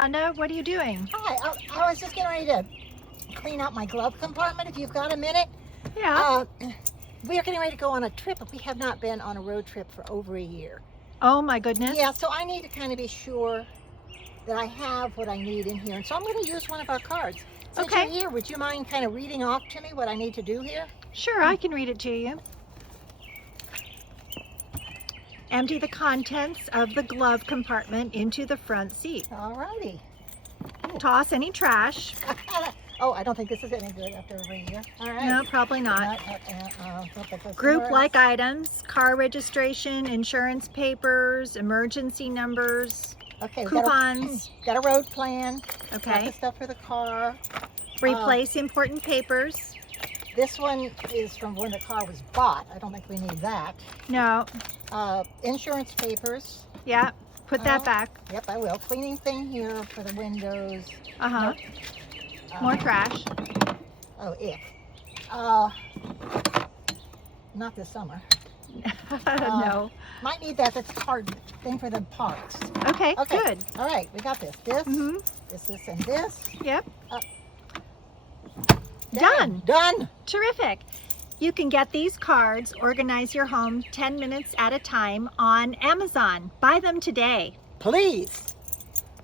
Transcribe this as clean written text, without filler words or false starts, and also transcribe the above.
Anna, what are you doing? Hi, I was just getting ready to clean out my glove compartment, if you've got a minute. Yeah. We are getting ready to go on a trip, but we have not been on a road trip for over a year. Oh my goodness. Yeah, so I need to kind of be sure that I have what I need in here. And so I'm going to use one of our cards. Since Okay. you're here, would you mind kind of reading off to me what I need to do here? Sure, I can read it to you. Empty the contents of the glove compartment into the front seat. All righty. Toss any trash. Oh, I don't think this is any good after over a year. All right. No, probably not. Group Group-like items, car registration, insurance papers, emergency numbers, okay, coupons. Got a road plan. Got the Okay. stuff for the car. Replace important papers. This one is from when the car was bought. I don't think we need that. No. Insurance papers. Yeah. Put that back. Yep, I will. Cleaning thing here for the windows. Uh-huh. Nope. More trash. Oh, ick. Not this summer. No. Might need that. That's card thing for the parks. Okay, Okay. good. All right, we got this. This, this, and this. Yep. Dang, done. Terrific. You can get these cards, organize your home 10 minutes at a time on Amazon. Buy them today. Please.